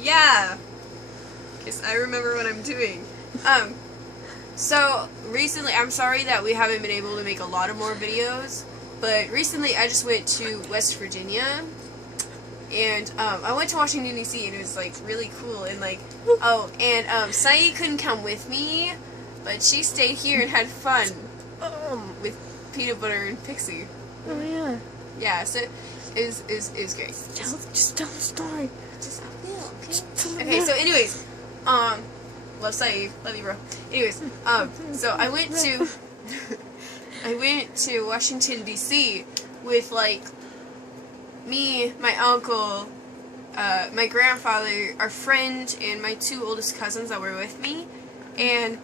Yeah. Because I remember what I'm doing. So, recently, I'm sorry that we haven't been able to make a lot of more videos, but recently I just went to West Virginia, and, I went to Washington, D.C., and it was, like, really cool, and, like, Saeed couldn't come with me, but she stayed here and had fun, with peanut butter and Pixie. Oh, yeah. Yeah, so, it was great. Just tell the story. Just, okay, so anyways, love Saeed, love you, bro. Anyways, so I went to Washington, D.C. with, like, me, my uncle, my grandfather, our friend, and my 2 oldest cousins that were with me, and,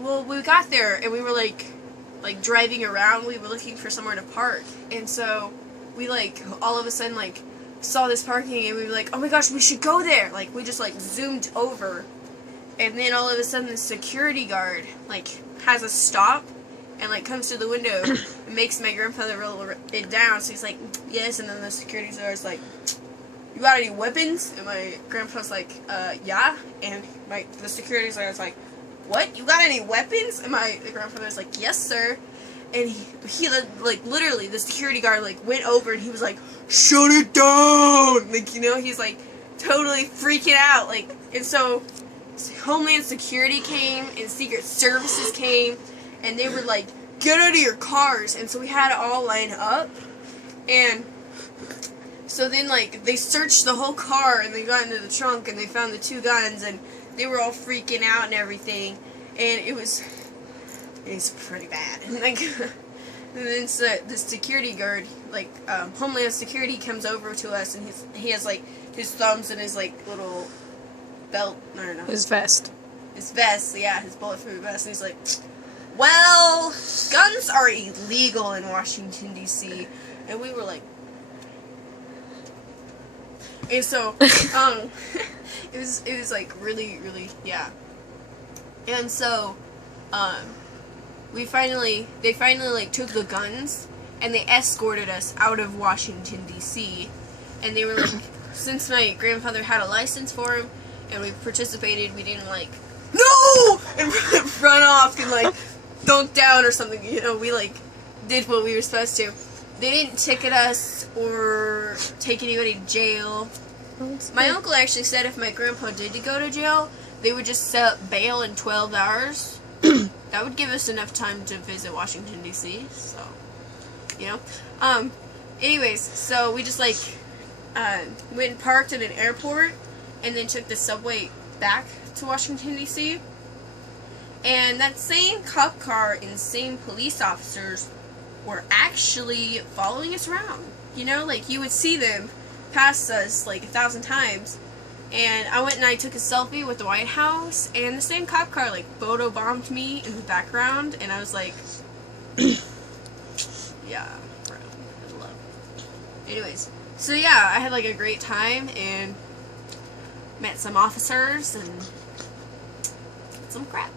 well, we got there, and we were, like, driving around, we were looking for somewhere to park, and so, we, like, all of a sudden, like, saw this parking, and we were like, oh my gosh, we should go there, like, we just, like, zoomed over, and then all of a sudden the security guard, like, has us stop, and, like, comes to the window, and makes my grandfather roll it down, so he's like, yes, and then the security guard's like, you got any weapons? And my grandpa's like, yeah, and the security guard's like, what, you got any weapons? And my grandfather's like, yes, sir. And he like, literally, the security guard, like, went over and he was like, shut it down! Like, you know, he's, like, totally freaking out, like, and so, Homeland Security came, and Secret Services came, and they were like, get out of your cars, and so we had to all line up, and so then, like, they searched the whole car, and they got into the trunk, and they found the 2 guns, and they were all freaking out and everything, and it was pretty bad, and, like, and then the security guard, like, Homeland Security comes over to us, and he has, like, his thumbs in his, like, little belt, I don't know. His vest. His vest, yeah, his bulletproof vest, and he's like, well, guns are illegal in Washington, D.C., and we were like, and so, it was, like, really, really, yeah, and so, they finally, like, took the guns, and they escorted us out of Washington, D.C., and they were like, since my grandfather had a license for him, and we participated, we didn't, like, no! And run off and, like, dunk down or something, you know, we, like, did what we were supposed to. They didn't ticket us or take anybody to jail. My uncle actually said if my grandpa did go to jail, they would just set up bail in 12 hours. That would give us enough time to visit Washington, D.C., so, you know. Anyways, so we just, like, went and parked at an airport, and then took the subway back to Washington, D.C., and that same cop car and same police officers were actually following us around, you know, like, you would see them pass us, like, 1,000 times, and I went and I took a selfie with the White House, and the same cop car, like, photo-bombed me in the background, and I was like, yeah, bro, I love it. Anyways, so yeah, I had, like, a great time, and met some officers, and some crap.